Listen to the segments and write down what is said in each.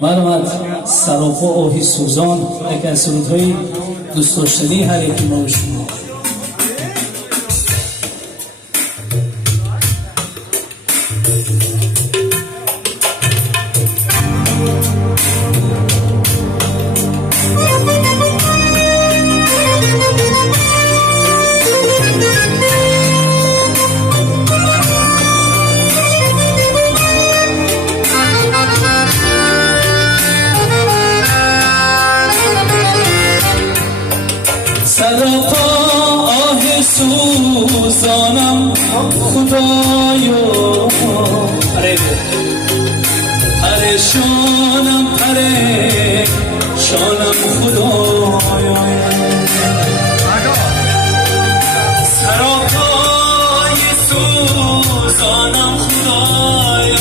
مرمت سراپا آهی سوزان یکی از سرودهای دوست داشتنی هر یکی ما و شما. سراپا آه سوزانم خدایا، پریشانم پریشانم خدایا. سراپا آه سوزانم خدایا،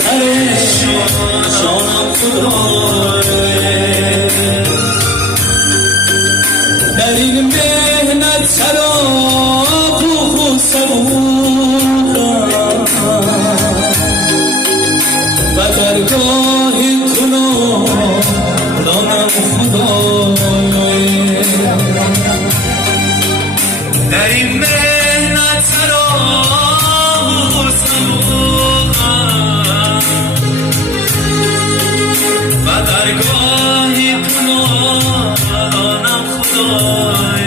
پریشانم خدایا. در این مهنت سراب و صبورم و درگاه تو نالانم خدایا. در این مهنت سراب و صبورم و درگاه تو نالانم خدایا.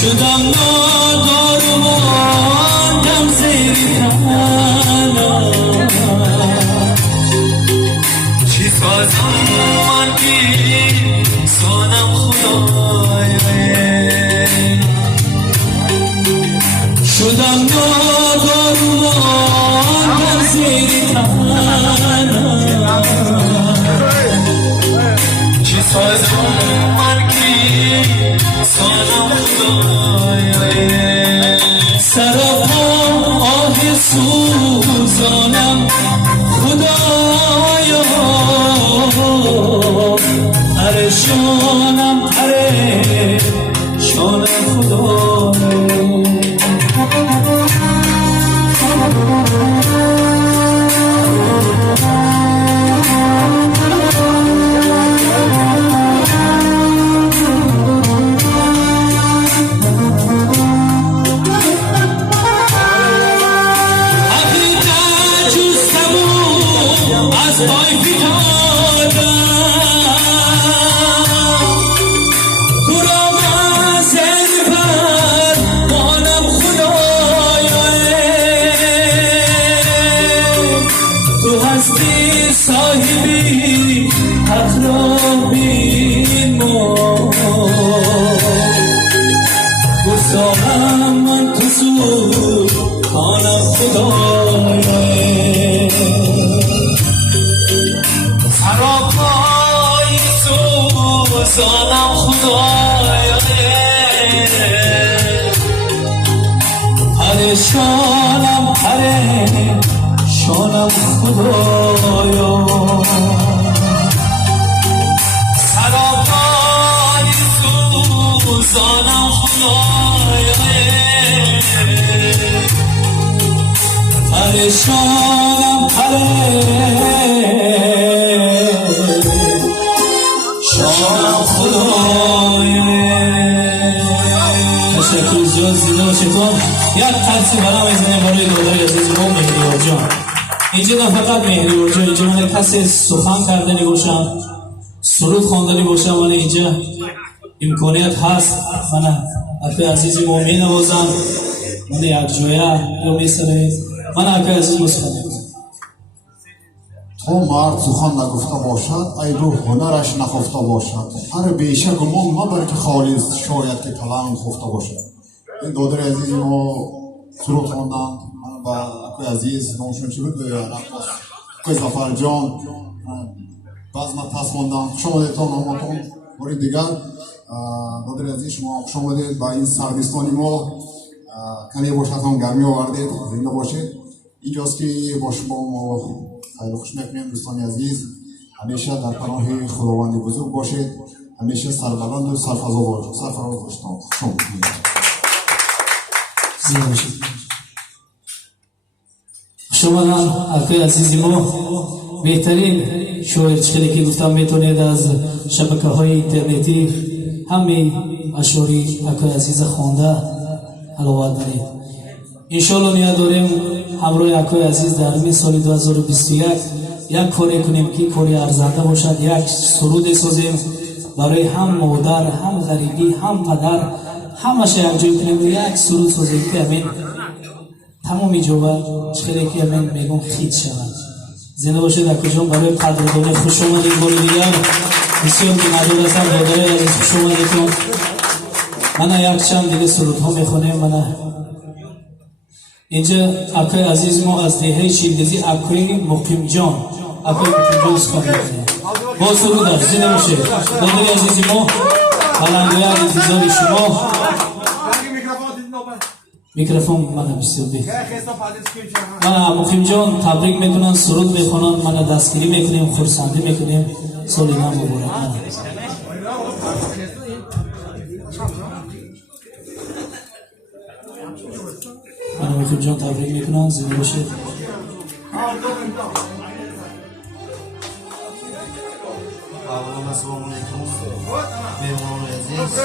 شدم نادار و ماندم زیر تنم، چی سازم من که سانم خدایا. شدم نادار و ماندم زیر تنم، چی سازم من که سانم خدایا. سراپا آه سوزانم خدایا، پریشانم پریشانم خدایا. از پای پیتادم تو را منزل پروانم خدایا. تو هستی صاحبی حق را بیما، گستاهم من تو سوخانم خدایا. سراپای سوزانم خدایا، پریشانم پریشانم خدایا. سراپای سوزانم خدایا، پریشانم پریشانم خدایا. تشکر زیاد زیبا شکن. یک ترسی برام میزنیم برای دادای عزیز ما مهریار جان. اینجا نه فقط مهریار جان، اینجا من کسی سخن کردنی باشم، سرود خواندنی باشم، من اینجا امکانیت هست من حتی عزیزی ما می نوازم، من یک جایه یا میسره من حتی عزیز بسخنیم تو مرد سخن نگفته باشد ای روح هنرش نخفته باشد هر بیشه گمان مبر که خالص شاید که کلام خفته باشد. این دادر عزیز ما سرود خواندند با اکوی عزیز نامشون چی بود؟ اکوی زفر جان بعض ما پس خواندند. خوش آمدید تا نامتون باری دیگر. دادر عزیز شما خوش آمدید با این سردستانی ما کمی باشد هم گرمی آوردید. زنده باشید. اینجاست که با شما ما خیلی خوش میکنیم دوستان عزیز. همیشه در پناه خداوند بزرگ باشید. همیشه سربلند و سرفراز باشید. زنده باشید. شما اکوی عزیزی ما بهترین شاعر چخیلی که گفتم میتونید از شبکه های اینترنتی همین اشعاری اکوی عزیز خوانده علاوه دارید. انشالله نیت داریم همراه اکوی عزیز در همین سال 2021 یک کاری کنیم که کاری ارزنده باشد. یک سرود سازیم برای هم مادر هم غریبی هم پدر همش یکجایی کنیم. یک سرود سازیم که همین تمامی جواب چخیلی که همین میگم خیت شود. زنده باشید اکوی جان. برای قدردانی خوش آمدید بار دیگر. بسیار که مدور هستم دادره عزیز خوش آمدید. من یک چند دیگه سرود ها میخونیم. من اینجا اکوی عزیز ما از دهه شیلدزی اکوی مقیم جان اکوی مقیم جان سخن میکنه با سرود دار. زنده باشید دادره عزیز ما. بلندگوی انتظار شما. میکروفون من بسیار بید. من مقیم جان تبریک میکنم. سرود میخونم. من دستگیری میکنیم. خورسندی میکنیم. سال نو مبارک. من مقیم جان تبریک میکنم. زنده باشید. السلام علیکم مهمان عزیز.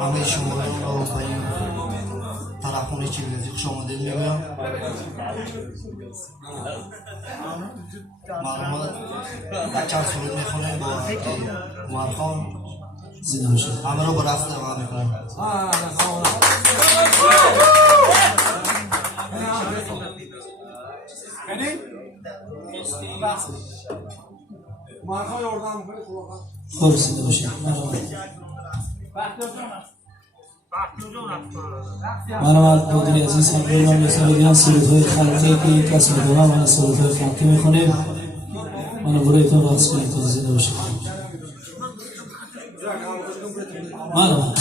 همه شما رو با این طرفون چیلزی خوش آمدید میگم. معلومات چند سرود میخونیم با مرخان. زنده باشید. همه رو با رفت دقیقه میکنیم. خب زنده باشید. مرحبا دادری عزیز هم برنامه میسازیدن سرودهای خلقی که کسی بدونم. من سرودهای خلقی میخونیم. من برایتون راست کنیم تا زنده باشید. مرحبا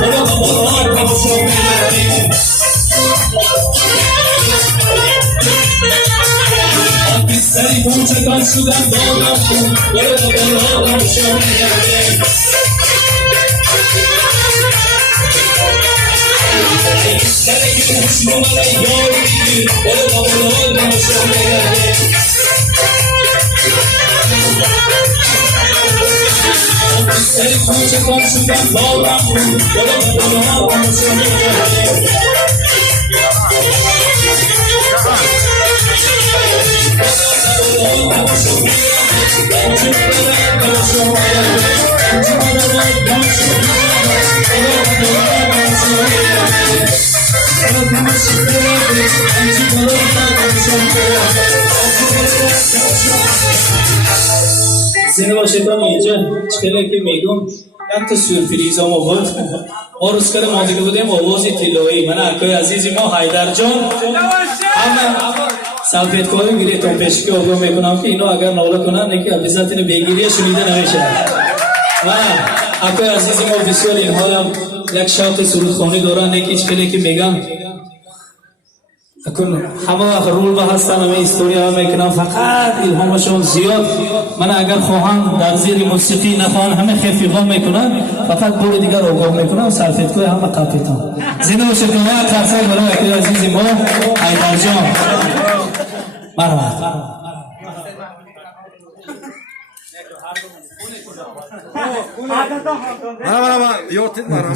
بالا بالا تماشا میبریم سری موجگان شدن دادم بالا بالا تماشا میبریم سری که خوشی رو من یاری بالا بالا تماشا میبریم سری موجگان شدن دادم بالا بالا تماشا میبریم سینما شیطان اینجا چخیلی که میدون یک تا سورپریز هم آورد ما روز کردم آمده بودیم آوازی تلویی من اکای عزیزی ما حیدر جان سلفیت کاری گیری تا پیشکی آگاه میکنم که اینو اگر نوله کنن نکی افیزت اینو بیگیری شنیده نمیشه و اکای عزیزی ما بسیار اینها هم یک شوق سرودخوانی دارن نکی چخیلی که میگم اکن همه وقت رول به هستن همه استوری ها میکنم فقط الهامشون زیاد من اگر خواهم در زیر موسیقی نخواهن همه خفیقا میکنن فقط بور دیگر آگاه میکنم سلفیت کوی همه قاپیتان زنده و شکرمه ترسای برای اکای عزیزی ما حیدر جان مرحبا مرحبا یادت مرحبا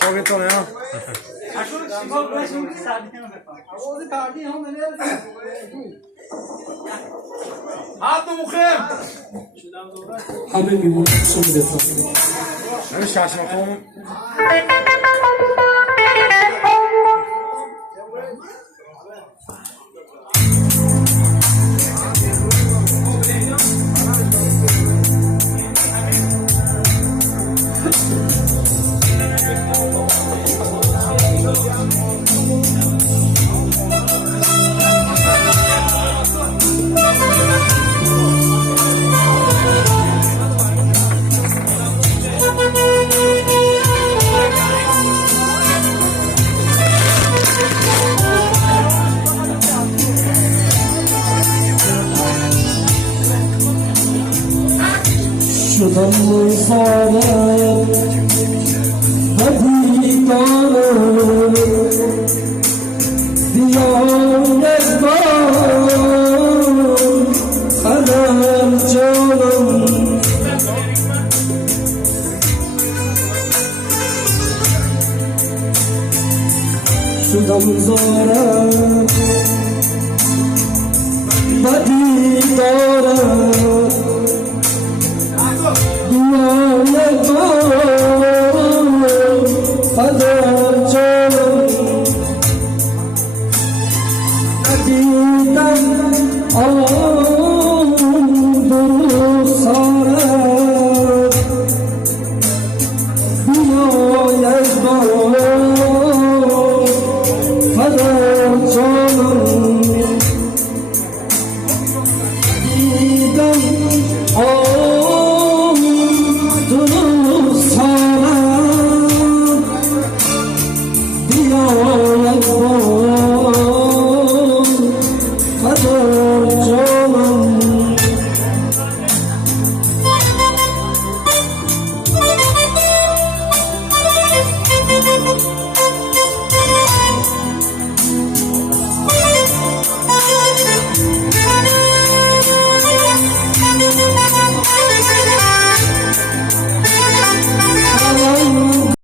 شاگردان یا عبد مخیم همه بیمون سوم دفعه نمیش کشم خون شدم خانه بدی دارم بیان از بان خدم جانم شدم زارم بدی دارم Oh